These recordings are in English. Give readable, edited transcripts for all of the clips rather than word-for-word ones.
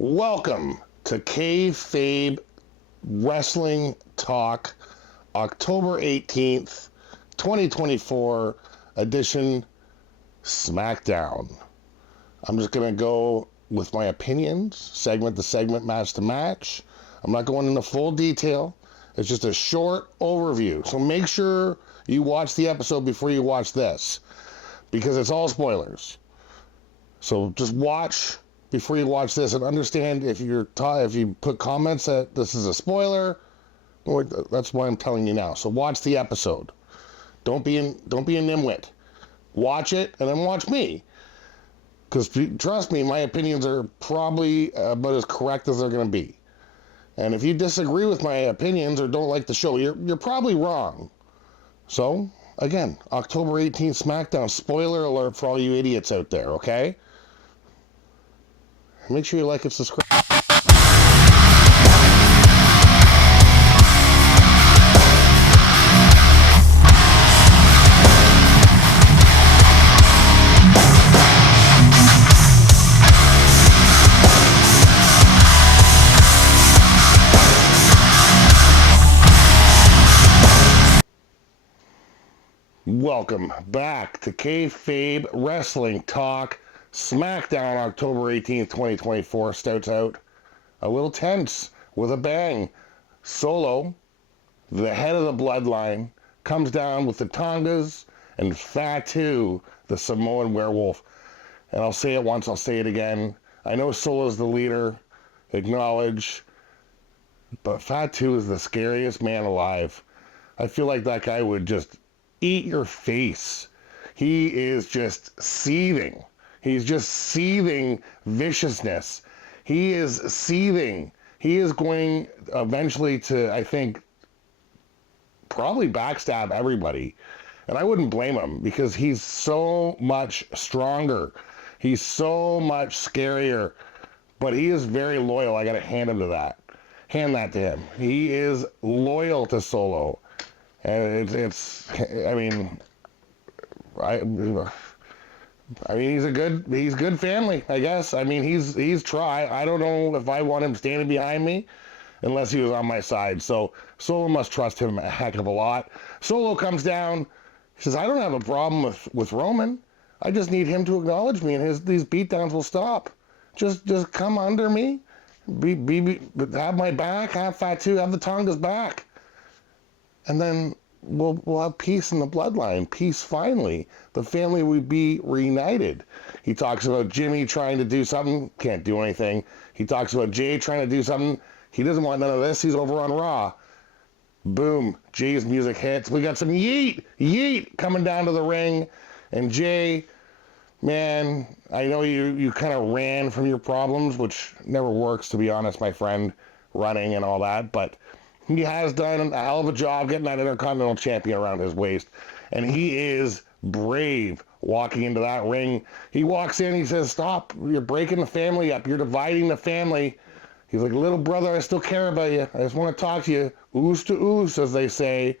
Welcome to Kayfabe Wrestling Talk, October 18th, 2024 edition SmackDown. I'm just going to go with my opinions, segment to segment, match to match. I'm not going into full detail. It's just a short overview. So make sure you watch the episode before you watch this, because it's all spoilers. So just watch before you watch this and understand if you put comments that this is a spoiler, that's why I'm telling you now. So watch the episode. Don't be a nimwit. Watch it and then watch me. Because trust me, my opinions are probably about as correct as they're going to be. And if you disagree with my opinions or don't like the show, you're probably wrong. So, again, October 18th SmackDown. Spoiler alert for all you idiots out there, okay? Make sure you like and subscribe. Welcome back to Kayfabe Wrestling Talk. SmackDown October 18th, 2024 starts out a little tense with a bang. Solo, the head of the bloodline, comes down with the Tongas and Fatu, the Samoan werewolf. And I'll say it once, I'll say it again. I know Solo's the leader, acknowledge, but Fatu is the scariest man alive. I feel like that guy would just eat your face. He is just seething. He's just seething viciousness. He is seething. He is going eventually to, I think, probably backstab everybody. And I wouldn't blame him because he's so much stronger. He's so much scarier. But he is very loyal. I got to hand him to that. Hand that to him. He is loyal to Solo. And he's good family, I guess. I mean, he's tried. I don't know if I want him standing behind me unless he was on my side. So Solo must trust him a heck of a lot. Solo comes down. He says, I don't have a problem with Roman. I just need him to acknowledge me, and these beatdowns will stop. Just come under me. Have my back. Have Fatu. Have the Tongas back. And then we'll have peace in the bloodline. Peace finally. The family will be reunited. He talks about Jimmy trying to do something. Can't do anything. He talks about Jay trying to do something. He doesn't want none of this. He's over on Raw. Boom. Jay's music hits. We got some yeet coming down to the ring. And Jay, man, I know you kind of ran from your problems, which never works, to be honest, my friend, running and all that. But he has done a hell of a job getting that Intercontinental Champion around his waist. And he is brave walking into that ring. He walks in, he says, stop, you're breaking the family up. You're dividing the family. He's like, little brother, I still care about you. I just want to talk to you. Oos to oos, as they say.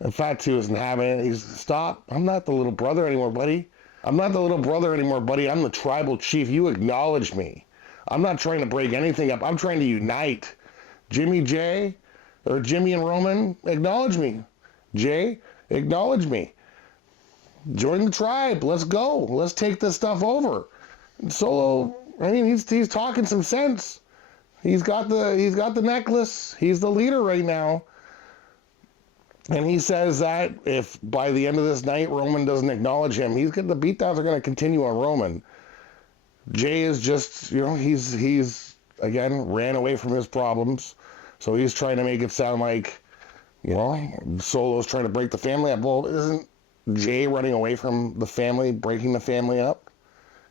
And Fatu isn't having it. He's, stop. I'm not the little brother anymore, buddy. I'm not the little brother anymore, buddy. I'm the tribal chief. You acknowledge me. I'm not trying to break anything up. I'm trying to unite. Jimmy and Roman, acknowledge me. Jay, acknowledge me. Join the tribe. Let's go. Let's take this stuff over. Solo, I mean, he's talking some sense. He's got the necklace. He's the leader right now. And he says that if by the end of this night Roman doesn't acknowledge him, the beatdowns are going to continue on Roman. Jay is just, he's again ran away from his problems. So he's trying to make it sound like, Solo's trying to break the family up. Well, isn't Jay running away from the family, breaking the family up?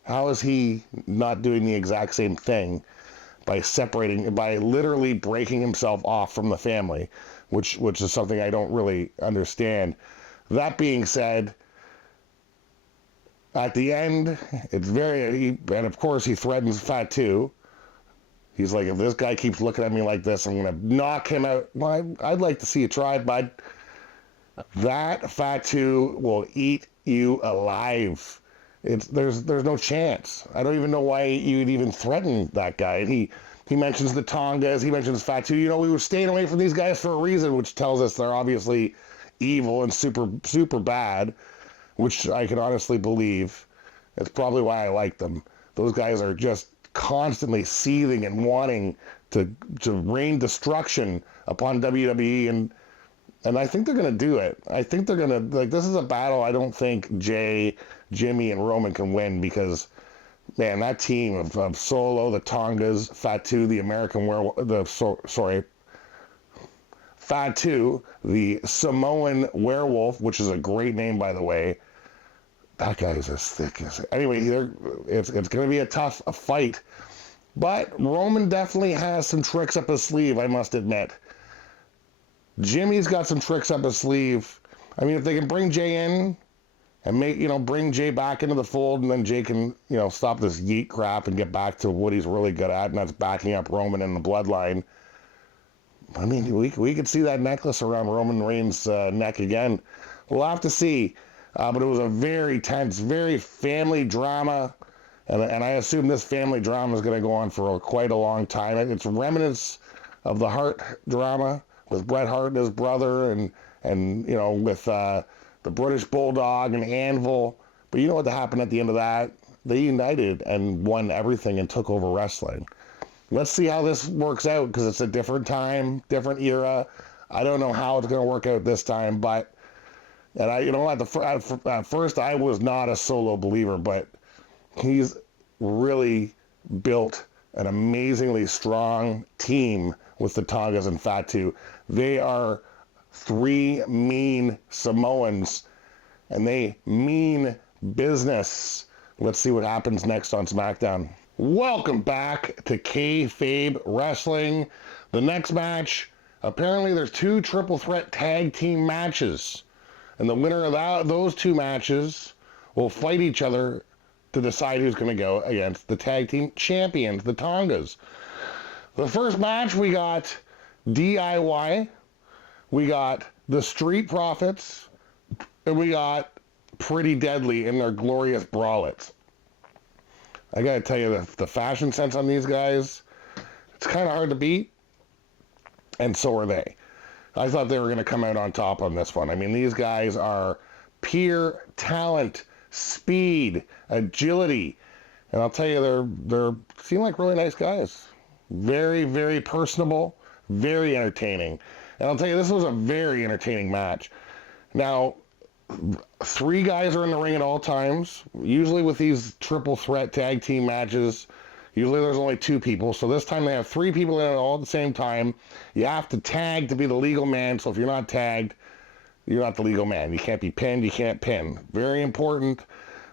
How is he not doing the exact same thing by literally breaking himself off from the family, which is something I don't really understand. That being said, at the end, and of course he threatens Fatu. He's like, if this guy keeps looking at me like this, I'm going to knock him out. Well, I'd like to see you try, bud. That Fatu will eat you alive. there's no chance. I don't even know why you'd even threaten that guy. He mentions the Tongas, he mentions Fatu. We were staying away from these guys for a reason, which tells us they're obviously evil and super, super bad, which I can honestly believe. That's probably why I like them. Those guys are just constantly seething and wanting to rain destruction upon WWE, and I think they're going to do it. I think they're going to, this is a battle I don't think Jay, Jimmy, and Roman can win, because, man, that team of Solo, the Tongas, Fatu, the American Werewolf, Fatu, the Samoan Werewolf, which is a great name, by the way. That guy is as thick as... Anyway, it's going to be a tough fight. But Roman definitely has some tricks up his sleeve, I must admit. Jimmy's got some tricks up his sleeve. I mean, if they can bring Jay in and bring Jay back into the fold, and then Jay can, stop this yeet crap and get back to what he's really good at, and that's backing up Roman in the bloodline. I mean, we could see that necklace around Roman Reigns' neck again. We'll have to see. But it was a very tense, very family drama. And I assume this family drama is going to go on for quite a long time. It's remnants of the Hart drama with Bret Hart and his brother, and with the British Bulldog and Anvil. But you know what happened at the end of that? They united and won everything and took over wrestling. Let's see how this works out, because it's a different time, different era. I don't know how it's going to work out this time, but... And at first I was not a Solo believer, but he's really built an amazingly strong team with the Tongas and Fatu. They are three mean Samoans, and they mean business. Let's see what happens next on SmackDown. Welcome back to Kayfabe Wrestling. The next match, apparently there's 2 triple threat tag team matches. And the winner of those 2 matches will fight each other to decide who's going to go against the tag team champions, the Tongas. The first match, we got DIY, we got the Street Profits, and we got Pretty Deadly in their glorious bralettes. I got to tell you, the fashion sense on these guys, it's kind of hard to beat, and so are they. I thought they were going to come out on top on this one. I mean, these guys are pure talent, speed, agility. And I'll tell you, they seem like really nice guys. Very, very personable, very entertaining. And I'll tell you, this was a very entertaining match. Now, 3 guys are in the ring at all times. Usually with these triple threat tag team matches, usually there's only 2 people, so this time they have 3 people in it all at the same time. You have to tag to be the legal man, so if you're not tagged, you're not the legal man. You can't be pinned, you can't pin. Very important,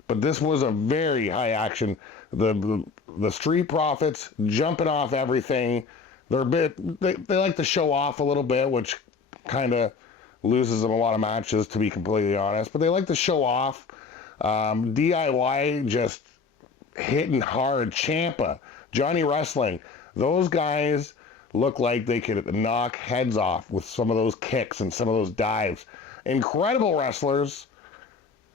but this was a very high action. The Street Profits jumping off everything. They're they like to show off a little bit, which kind of loses them a lot of matches, to be completely honest, but they like to show off. DIY just hitting hard. Ciampa, Johnny Wrestling, those guys look like they could knock heads off with some of those kicks and some of those dives. Incredible wrestlers,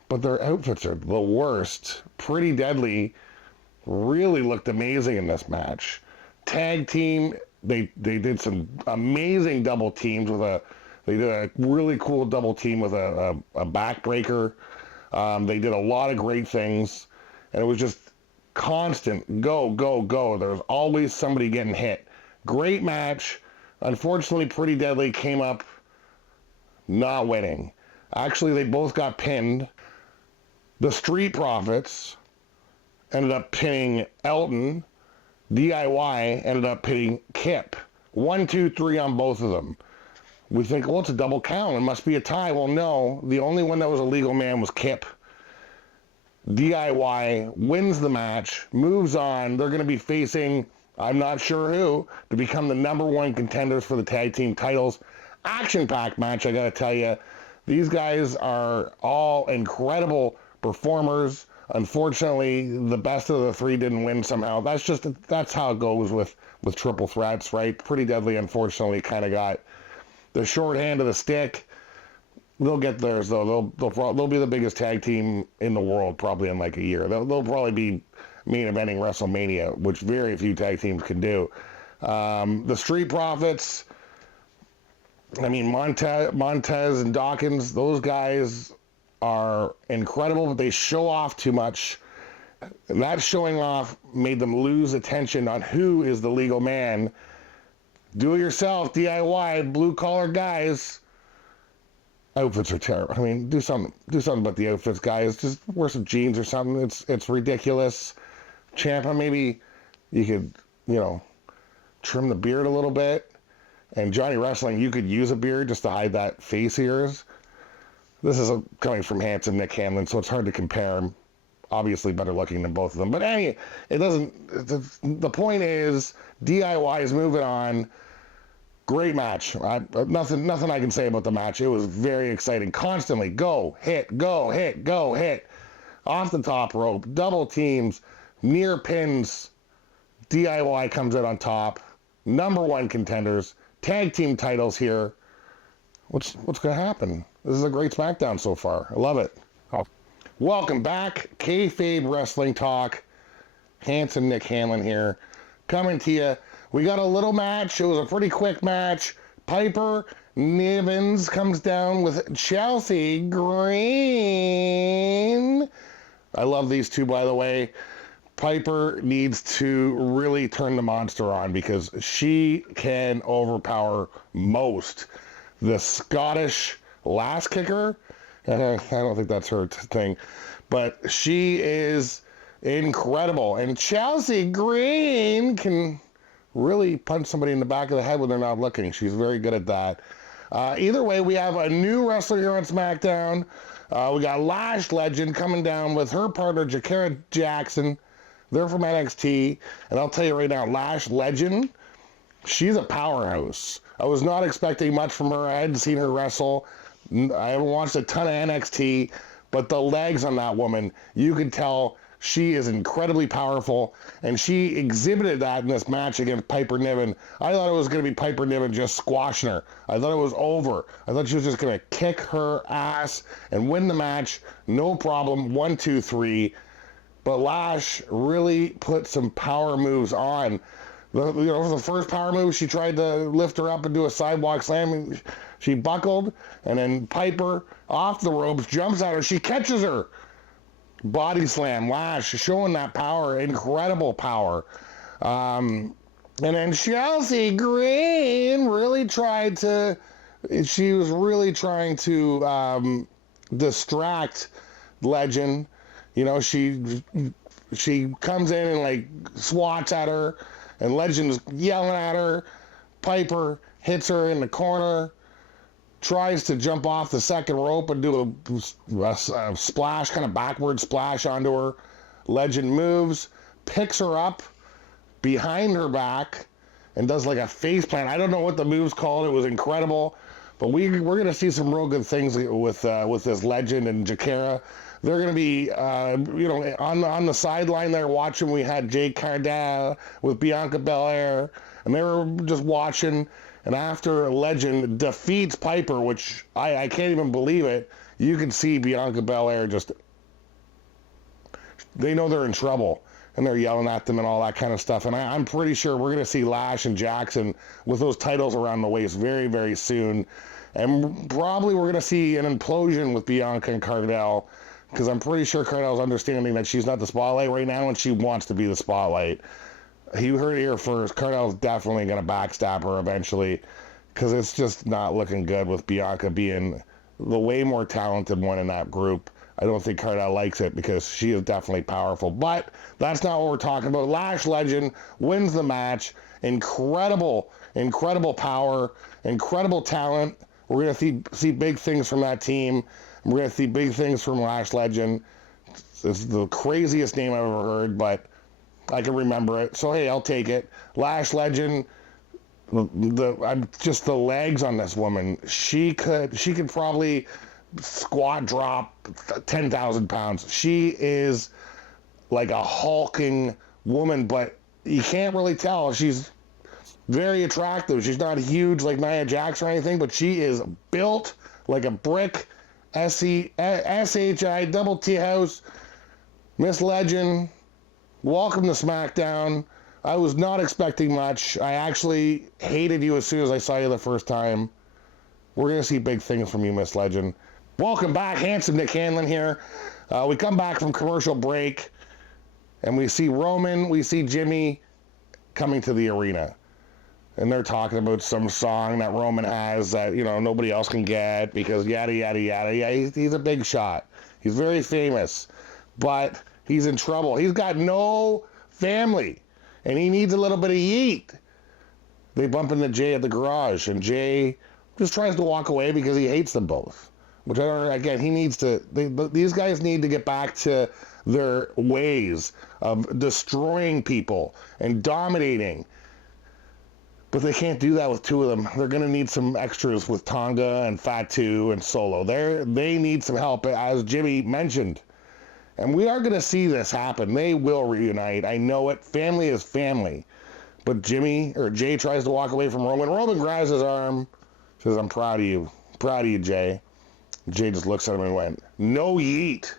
but their outfits are the worst. Pretty Deadly really looked amazing in this match. Tag team, they did some amazing double teams they did a really cool double team with a backbreaker. They did a lot of great things, and it was just constant go, go, go. There's always somebody getting hit. Great match. Unfortunately, Pretty Deadly came up not winning. Actually, they both got pinned. The Street Profits ended up pinning Elton. DIY ended up pinning Kip. 1, 2, 3 on both of them. We think, well, it's a double count. It must be a tie. Well, no. The only one that was a legal man was Kip. DIY wins the match, moves on. They're going to be facing, I'm not sure who, to become the #1 contenders for the tag team titles. Action-packed match, I got to tell you. These guys are all incredible performers. Unfortunately, the best of the 3 didn't win somehow. That's how it goes with triple threats, right? Pretty Deadly, unfortunately, kind of got the short hand of the stick. They'll get theirs though. They'll be the biggest tag team in the world probably in like a year. They'll probably be main eventing WrestleMania, which very few tag teams can do. The Street Profits. I mean, Montez and Dawkins. Those guys are incredible, but they show off too much. And that showing off made them lose attention on who is the legal man. Do it yourself, DIY, blue collar guys. Outfits are terrible. I mean, do something about the outfits, guys. Just wear some jeans or something. It's ridiculous. Ciampa, maybe you could, trim the beard a little bit. And Johnny Wrestling, you could use a beard just to hide that face of yours. This is coming from handsome Nick Hanlon, so it's hard to compare him. Obviously better looking than both of them. But anyway, it doesn't. The point is, DIY is moving on. Great match. Nothing I can say about the match. It was very exciting. Constantly go, hit, go, hit, go, hit. Off the top rope, double teams, near pins. DIY comes out on top. Number one contenders. Tag team titles here. What's going to happen? This is a great SmackDown so far. I love it. Welcome back. Kayfabe Wrestling Talk. Handsome Nick Hanlon here. Coming to you. We got a little match. It was a pretty quick match. Piper Niven comes down with Chelsea Green. I love these two, by the way. Piper needs to really turn the monster on because she can overpower most. The Scottish Lass Kicker, I don't think that's her thing, but she is incredible. And Chelsea Green can really punch somebody in the back of the head when they're not looking. She's very good at that. Either way, we have a new wrestler here on SmackDown. We got Lash Legend coming down with her partner, Jakara Jackson. They're from NXT. And I'll tell you right now, Lash Legend, she's a powerhouse. I was not expecting much from her. I hadn't seen her wrestle. I haven't watched a ton of NXT, but the legs on that woman, you could tell she is incredibly powerful, and she exhibited that in this match against Piper Niven. I thought it was going to be Piper Niven just squashing her. I thought it was over. I thought she was just going to kick her ass and win the match. No problem. 1, 2, 3. But Lash really put some power moves on. The first power move, she tried to lift her up and do a sidewalk slam. She buckled, and then Piper, off the ropes, jumps at her. She catches her. Body slam. Lash showing that power, incredible power. And then Chelsea Green she was really trying to distract Legend. She comes in and swats at her, and Legend's yelling at her. Piper hits her in the corner, tries to jump off the second rope and do a splash, kind of backward splash onto her. Legend moves, picks her up behind her back, and does a face plant. I don't know what the move's called. It was incredible. But we're going to see some real good things with this Legend and Jakara. They're going to be, on the sideline there watching. We had Jade Cargill with Bianca Belair, and they were just watching. And after Legend defeats Piper, which I can't even believe it, you can see Bianca Belair they know they're in trouble, and they're yelling at them and all that kind of stuff. And I'm pretty sure we're going to see Lash and Jackson with those titles around the waist very, very soon. And probably we're going to see an implosion with Bianca and Cargill, because I'm pretty sure Cargill's understanding that she's not the spotlight right now, and she wants to be the spotlight. You heard it here first. Cargill's definitely going to backstab her eventually, because it's just not looking good with Bianca being the way more talented one in that group. I don't think Cargill likes it because she is definitely powerful. But that's not what we're talking about. Lash Legend wins the match. Incredible, incredible power, incredible talent. We're going to see big things from that team. We're going to see big things from Lash Legend. It's the craziest name I've ever heard, but I can remember it. So, hey, I'll take it. Lash Legend, just the legs on this woman. She could probably squat drop 10,000 pounds. She is like a hulking woman, but you can't really tell. She's very attractive. She's not huge like Nia Jax or anything, but she is built like a brick. SHI double T house. Miss Legend, welcome to SmackDown. I was not expecting much. I actually hated you as soon as I saw you the first time. We're going to see big things from you, Miss Legend. Welcome back, handsome Nick Hanlon here. We come back from commercial break, and we see Roman, we see Jimmy coming to the arena. And they're talking about some song that Roman has that, nobody else can get because yada, yada, yada. Yeah, he's a big shot. He's very famous, but he's in trouble. He's got no family, and he needs a little bit of yeet. They bump into Jay at the garage, and Jay just tries to walk away because he hates them both. Which I don't, again, these guys need to get back to their ways of destroying people and dominating. But they can't do that with two of them. They're going to need some extras with Tonga and Fatu and Solo. They need some help, as Jimmy mentioned. And we are going to see this happen. They will reunite. I know it. Family is family. But Jay tries to walk away from Roman. Roman grabs his arm, says, I'm proud of you. Proud of you, Jay. Jay just looks at him and went, no yeet.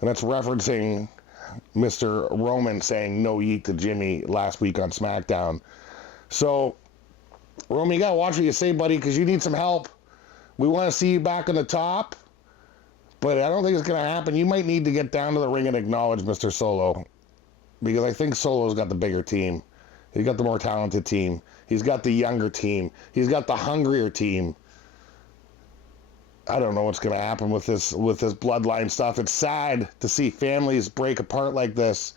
And that's referencing Mr. Roman saying no yeet to Jimmy last week on SmackDown. So, Roman, you got to watch what you say, buddy, because you need some help. We want to see you back on the top, but I don't think it's going to happen. You might need to get down to the ring and acknowledge Mr. Solo, because I think Solo's got the bigger team. He's got the more talented team. He's got the younger team. He's got the hungrier team. I don't know what's going to happen with this bloodline stuff. It's sad to see families break apart like this,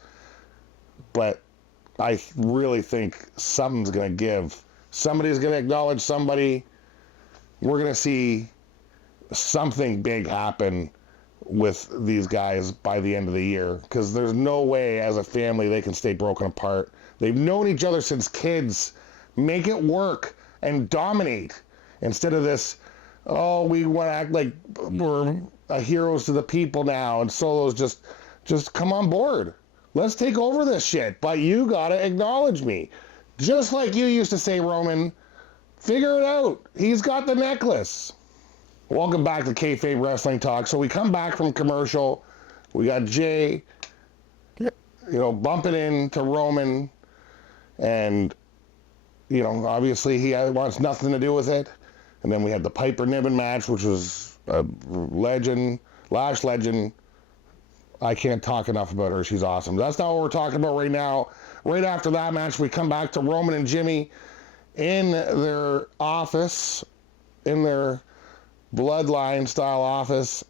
but I really think something's going to give. Somebody's going to acknowledge somebody. We're going to see something big happen with these guys by the end of the year, because there's no way as a family they can stay broken apart. They've known each other since kids. Make it work and dominate instead of this, we want to act like we're heroes to the people now, and Solo's just come on board. Let's take over this shit, but you gotta acknowledge me. Just like you used to say, Roman, figure it out. He's got the necklace. Welcome back to Kayfabe Wrestling Talk. So we come back from commercial. We got Jay, bumping into Roman, and, obviously he wants nothing to do with it. And then we had the Piper Niven match, which was a legend, Lash legend. I can't talk enough about her. She's awesome. That's not what we're talking about right now. Right after that match, we come back to Roman and Jimmy in their office, in their bloodline-style office.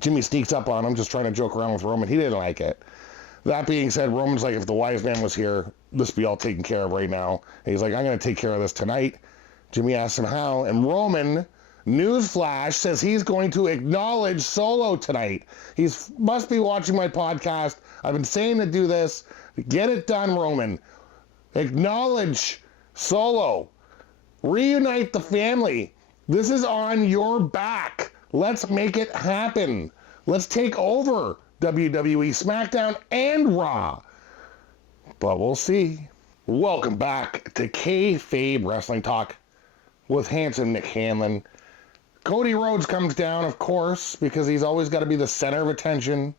Jimmy sneaks up on him, just trying to joke around with Roman. He didn't like it. That being said, Roman's like, if the wise man was here, this would be all taken care of right now. And he's like, I'm going to take care of this tonight. Jimmy asks him how, and Roman, newsflash, says he's going to acknowledge Solo tonight. He must be watching my podcast. I've been saying to do this. Get it done, Roman. Acknowledge Solo. Reunite the family. This is on your back. Let's make it happen. Let's take over WWE, SmackDown, and Raw. But we'll see. Welcome back to Kayfabe Wrestling Talk with handsome Nick Hanlon. Cody Rhodes comes down, of course, because he's always got to be the center of attention.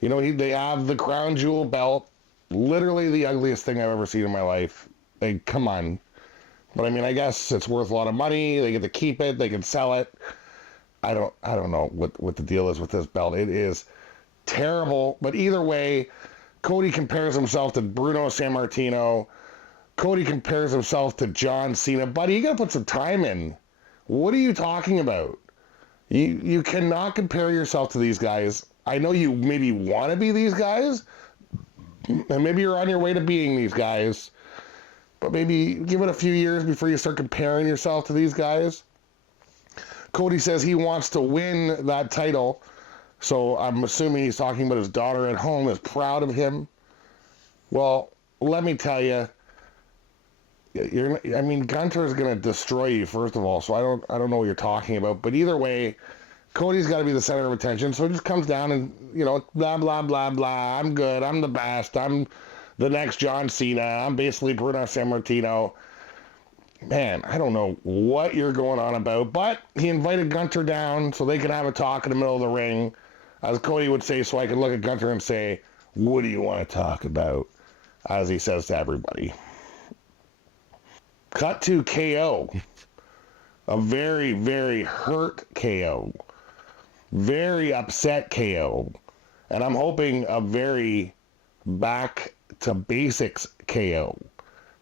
They have the crown jewel belt. Literally the ugliest thing I've ever seen in my life. Come on. But I guess it's worth a lot of money. They get to keep it. They can sell it. I don't know what the deal is with this belt. It is terrible. But either way, Cody compares himself to Bruno Sammartino. Cody compares himself to John Cena. Buddy, you got to put some time in. What are you talking about? You cannot compare yourself to these guys. I know you maybe want to be these guys, and maybe you're on your way to being these guys, but maybe give it a few years before you start comparing yourself to these guys. Cody says he wants to win that title, so I'm assuming he's talking about his daughter at home is proud of him. Well, let me tell you, Gunter is going to destroy you, first of all, so I don't know what you're talking about, but either way, Cody's got to be the center of attention, so it just comes down and, blah, blah, blah, blah, I'm good, I'm the best, I'm the next John Cena, I'm basically Bruno Sammartino. man, I don't know what you're going on about, but he invited Gunter down so they could have a talk in the middle of the ring, as Cody would say, so I could look at Gunter and say, what do you want to talk about? As he says to everybody. Cut to KO. A very, very hurt KO. Very upset KO. And I'm hoping a very back to basics KO.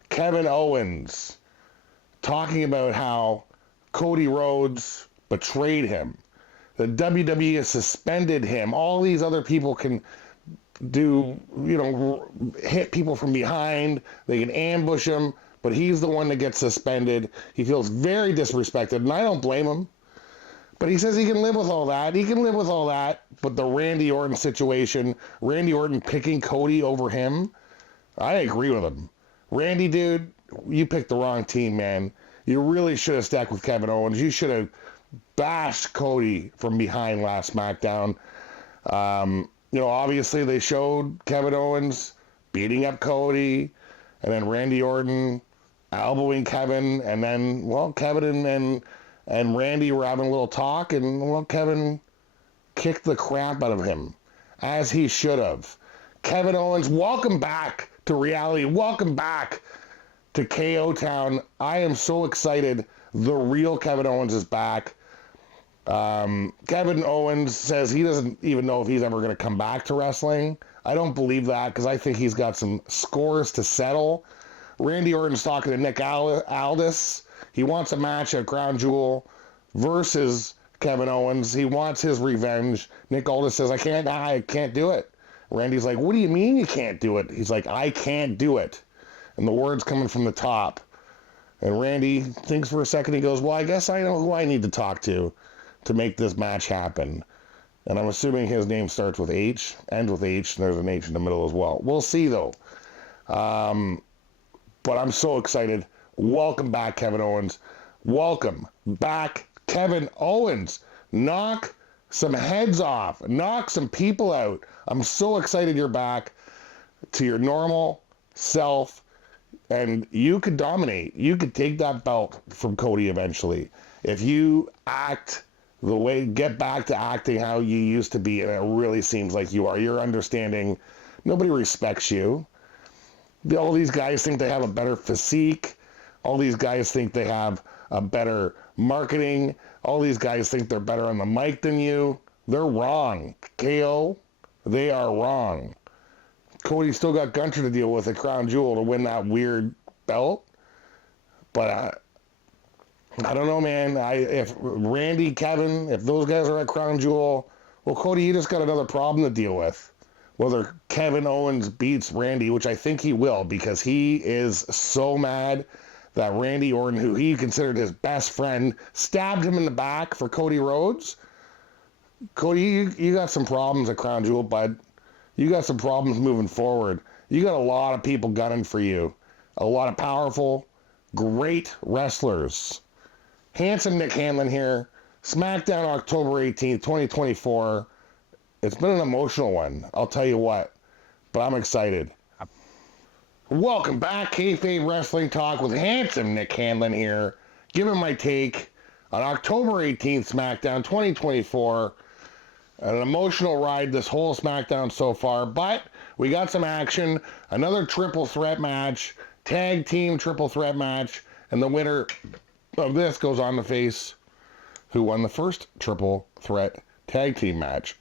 Kevin Owens talking about how Cody Rhodes betrayed him. The WWE has suspended him. All these other people can do, hit people from behind. They can ambush him, but he's the one that gets suspended. He feels very disrespected, and I don't blame him. But he says he can live with all that. He can live with all that. But the Randy Orton situation, Randy Orton picking Cody over him, I agree with him. Randy, dude, you picked the wrong team, man. You really should have stuck with Kevin Owens. You should have bashed Cody from behind last SmackDown. Obviously they showed Kevin Owens beating up Cody, and then Randy Orton elbowing Kevin, and then, Kevin and Randy were having a little talk, and, Kevin kicked the crap out of him, as he should have. Kevin Owens, welcome back to reality. Welcome back to KO Town. I am so excited. The real Kevin Owens is back. Kevin Owens says he doesn't even know if he's ever going to come back to wrestling. I don't believe that because I think he's got some scores to settle. Randy Orton's talking to Nick Aldis. He wants a match at Crown Jewel versus Kevin Owens. He wants his revenge. Nick Aldis says, I can't do it. Randy's like, what do you mean you can't do it? He's like, I can't do it. And the word's coming from the top. And Randy thinks for a second. He goes, well, I guess I know who I need to talk to make this match happen. And I'm assuming his name starts with H, ends with H, and there's an H in the middle as well. We'll see, though. But I'm so excited. Welcome back, Kevin Owens. Welcome back, Kevin Owens. Knock some heads off. Knock some people out. I'm so excited you're back to your normal self. And you could dominate. You could take that belt from Cody eventually. If you get back to acting how you used to be, and it really seems like you are. You're understanding. Nobody respects you. All these guys think they have a better physique. All these guys think they have a better marketing. All these guys think they're better on the mic than you. They're wrong. KO, they are wrong. Cody still got Gunter to deal with at Crown Jewel to win that weird belt. But I don't know, man. If Randy, Kevin, if those guys are at Crown Jewel, well, Cody, you just got another problem to deal with. Whether Kevin Owens beats Randy, which I think he will, because he is so mad that Randy Orton, who he considered his best friend, stabbed him in the back for Cody Rhodes. Cody, you got some problems at Crown Jewel, bud. You got some problems moving forward. You got a lot of people gunning for you. A lot of powerful, great wrestlers. Handsome Nick Hanlon here. SmackDown October 18th, 2024. It's been an emotional one, I'll tell you what. But I'm excited. Welcome back, Kayfabe Wrestling Talk with handsome Nick Hanlon here. Giving my take on October 18th, SmackDown 2024. An emotional ride this whole SmackDown so far, but we got some action. Another triple threat match, tag team triple threat match, and the winner of this goes on to face who won the first triple threat tag team match.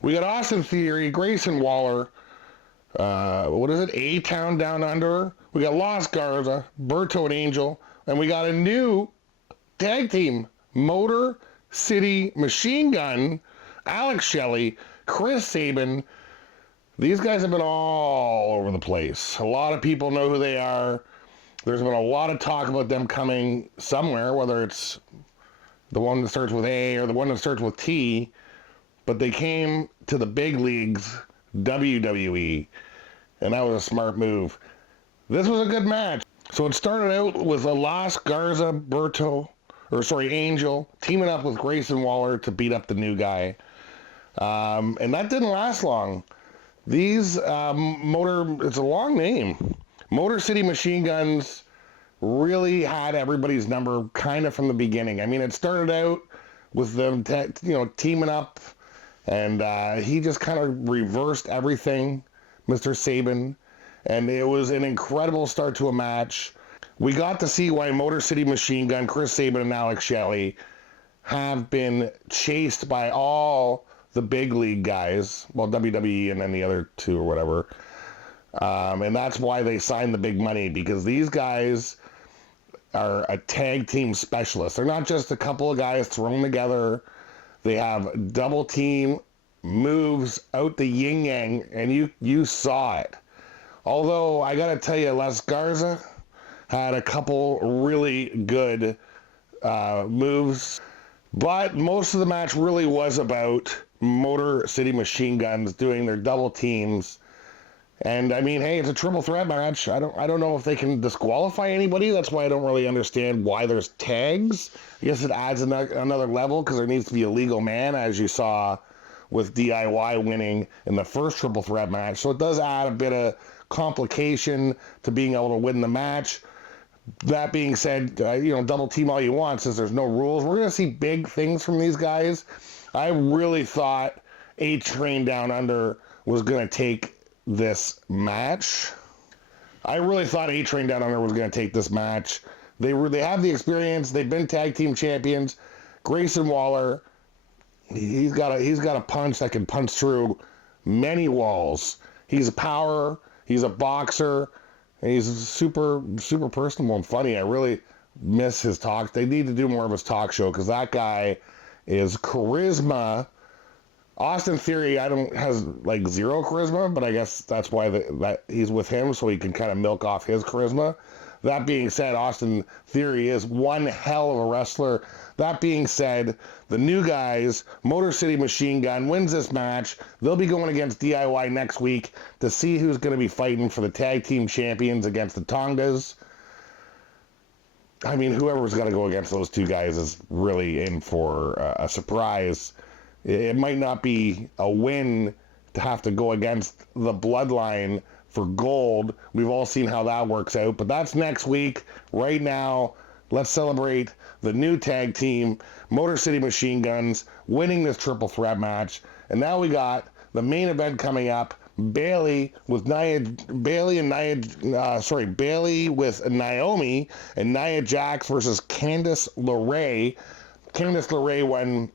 We got Austin Theory, Grayson Waller, A-Town Down Under. We got Los Garza, Berto and Angel, and we got a new tag team, Motor City Machine Gun, Alex Shelley, Chris Sabin. These guys have been all over the place. A lot of people know who they are. There's been a lot of talk about them coming somewhere, whether it's the one that starts with A or the one that starts with T, but they came to the big leagues, WWE, and that was a smart move. This was a good match. So it started out with a Los Garza, Angel, teaming up with Grayson Waller to beat up the new guy. And that didn't last long. These it's a long name. Motor City Machine Guns really had everybody's number kind of from the beginning. I mean, it started out with them, teaming up, and he just kind of reversed everything, Mr. Saban, and it was an incredible start to a match. We got to see why Motor City Machine Gun, Chris Sabin, and Alex Shelley have been chased by all the big league guys, well, WWE and then the other two or whatever. And that's why they signed the big money, because these guys are a tag team specialist. They're not just a couple of guys thrown together. They have double team moves out the yin yang, and you saw it. Although I gotta tell you, Les Garza had a couple really good moves, but most of the match really was about Motor City Machine Guns doing their double teams. And I mean, hey, it's a triple threat match. I don't know if they can disqualify anybody. That's why I don't really understand why there's tags. I guess it adds another level, because there needs to be a legal man, as you saw with DIY winning in the first triple threat match. So it does add a bit of complication to being able to win the match. That being said, double team all you want, since there's no rules. We're going to see big things from these guys. I really thought A-Train Down Under was going to take this match. I really thought A-Train Down Under was going to take this match. They have the experience. They've been tag team champions. Grayson Waller, he's got a punch that can punch through many walls. He's a power. He's a boxer. And he's super, super personable and funny. I really miss his talk. They need to do more of his talk show, because that guy is charisma. Austin Theory, has like zero charisma, but I guess that's why that he's with him, so he can kind of milk off his charisma. That being said, Austin Theory is one hell of a wrestler. That being said, the new guys, Motor City Machine Gun, wins this match. They'll be going against DIY next week to see who's going to be fighting for the tag team champions against the Tongas. I mean, whoever's going to go against those two guys is really in for a surprise. It might not be a win to have to go against the Bloodline for gold. We've all seen how that works out, but that's next week. Right now, let's celebrate the new tag team, Motor City Machine Guns, winning this triple threat match. And now we got the main event coming up. Bayley with Naomi and Nia Jax versus Candice LeRae. Candice LeRae won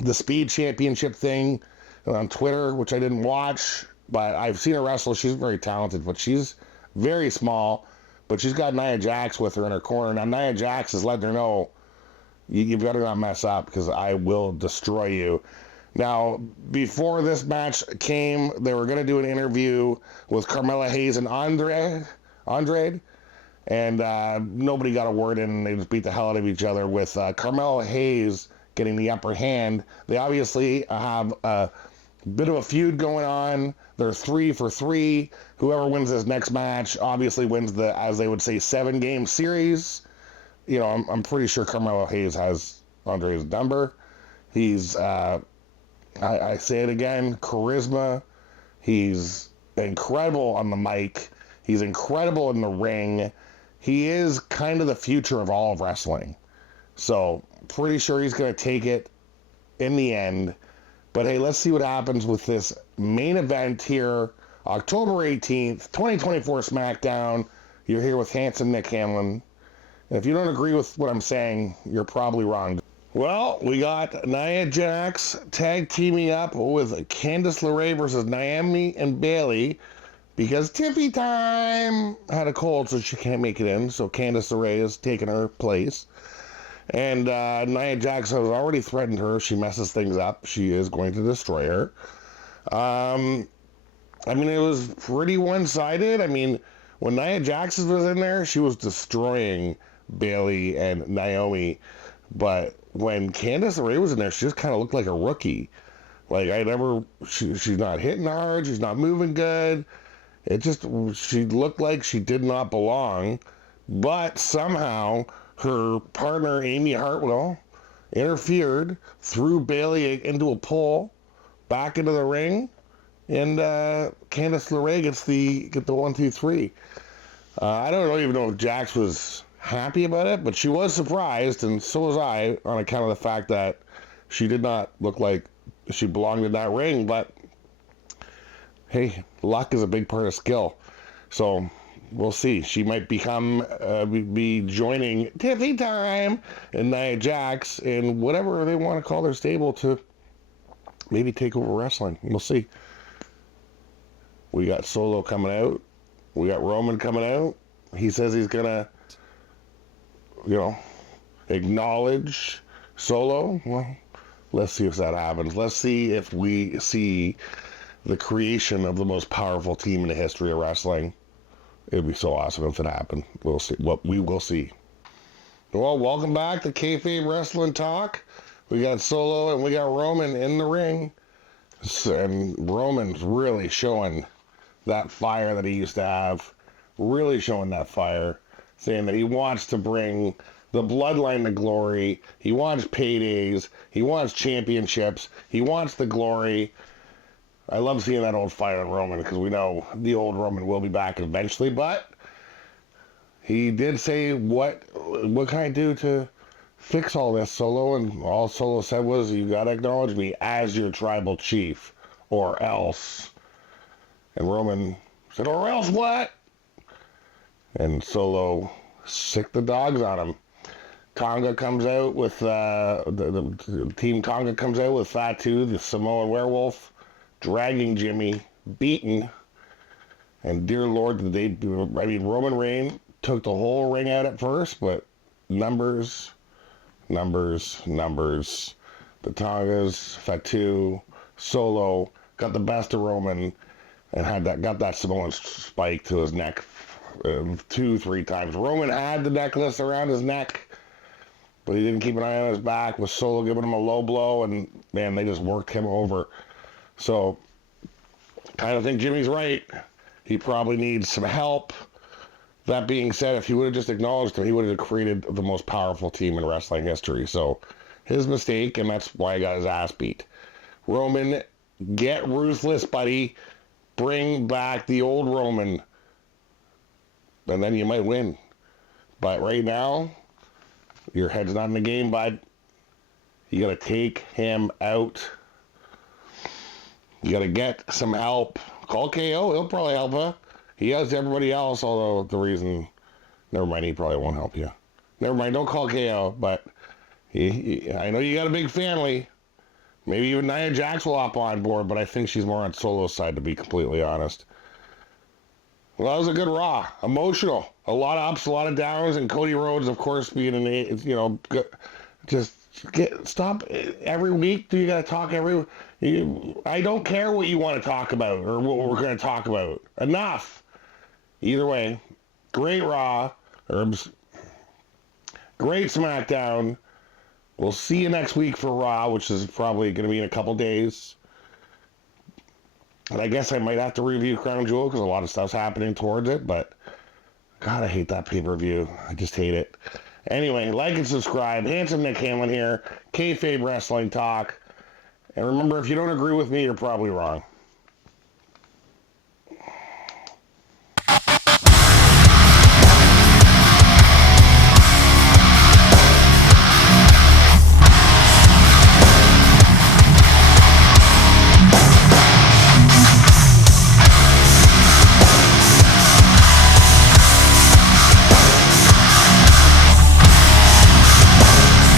the Speed Championship thing on Twitter, which I didn't watch, but I've seen her wrestle. She's very talented, but she's very small. But she's got Nia Jax with her in her corner. Now, Nia Jax is letting her know, you better not mess up, because I will destroy you. Now, before this match came, they were going to do an interview with Carmella Hayes and Andrade, and nobody got a word in, and they just beat the hell out of each other, with Carmella Hayes getting the upper hand. They obviously have a bit of a feud going on. They're 3 for 3. Whoever wins this next match obviously wins the, as they would say, 7-game series. I'm pretty sure Carmelo Hayes has Andre's number. He's, I say it again, charisma. He's incredible on the mic. He's incredible in the ring. He is kind of the future of all of wrestling. So, pretty sure he's going to take it in the end. But hey, let's see what happens with this main event here, October 18th, 2024 SmackDown. You're here with handsome Nick Hanlon. And if you don't agree with what I'm saying, you're probably wrong. Well, we got Nia Jax tag teaming up with Candice LeRae versus Naomi and Bayley, because Tiffy Time had a cold, so she can't make it in. So Candice LeRae is taking her place. And Nia Jax has already threatened her. She messes things up. She is going to destroy her. I mean, it was pretty one-sided. I mean, when Nia Jax was in there, she was destroying Bayley and Naomi. But when Candice LeRae was in there, she just kind of looked like a rookie. Like, she's not hitting hard. She's not moving good. She looked like she did not belong. But somehow her partner, Amy Hartwell, interfered, threw Bayley into a pole, back into the ring, and Candice LeRae gets the 1, 2, 3. I don't even know if Jax was happy about it, but she was surprised, and so was I, on account of the fact that she did not look like she belonged in that ring. But hey, luck is a big part of skill. So we'll see. She might be joining Tiffy Time and Nia Jax and whatever they want to call their stable to maybe take over wrestling. We'll see. We got Solo coming out. We got Roman coming out. He says he's gonna, acknowledge Solo. Well, let's see if that happens. Let's see if we see the creation of the most powerful team in the history of wrestling. It'd be so awesome if it happened. We'll see. We will see. Well, welcome back to Kayfabe Wrestling Talk. We got Solo and we got Roman in the ring. And Roman's really showing that fire that he used to have. Really showing that fire. Saying that he wants to bring the bloodline to glory. He wants paydays. He wants championships. He wants the glory. I love seeing that old fire in Roman because we know the old Roman will be back eventually. But he did say, what can I do to fix all this, Solo? And all Solo said was, you got to acknowledge me as your tribal chief, or else. And Roman said, or else what? And Solo sicked the dogs on him. Tonga comes out with, the Team Tonga comes out with Fatu, the Samoan werewolf, dragging Jimmy, beaten. And dear Lord, Roman Reigns took the whole ring out at first, but numbers. The Tongas, Fatu, Solo got the best of Roman and got that Samoan spike to his neck 2-3 times. Roman had the necklace around his neck, but he didn't keep an eye on his back, with Solo giving him a low blow, and man, they just worked him over. So, kind of think Jimmy's right. He probably needs some help. That being said, if he would have just acknowledged him, he would have created the most powerful team in wrestling history. So, his mistake, and that's why he got his ass beat. Roman, get ruthless, buddy. Bring back the old Roman. And then you might win. But right now, your head's not in the game, bud. You got to take him out. You got to get some help. Call KO. He'll probably help you. He has everybody else, although never mind, he probably won't help you. Never mind, don't call KO, but I know you got a big family. Maybe even Nia Jax will hop on board, but I think she's more on Solo's side, to be completely honest. Well, that was a good Raw. Emotional. A lot of ups, a lot of downs, and Cody Rhodes, of course, being stop every week. Do you got to talk I don't care what you want to talk about or what we're going to talk about. Enough. Either way, great Raw, great SmackDown. We'll see you next week for Raw, which is probably going to be in a couple days. And I guess I might have to review Crown Jewel because a lot of stuff's happening towards it, but God, I hate that pay-per-view. I just hate it. Anyway, like and subscribe. Handsome Nick Hanlon here. Kayfabe Wrestling Talk. And remember, if you don't agree with me, you're probably wrong.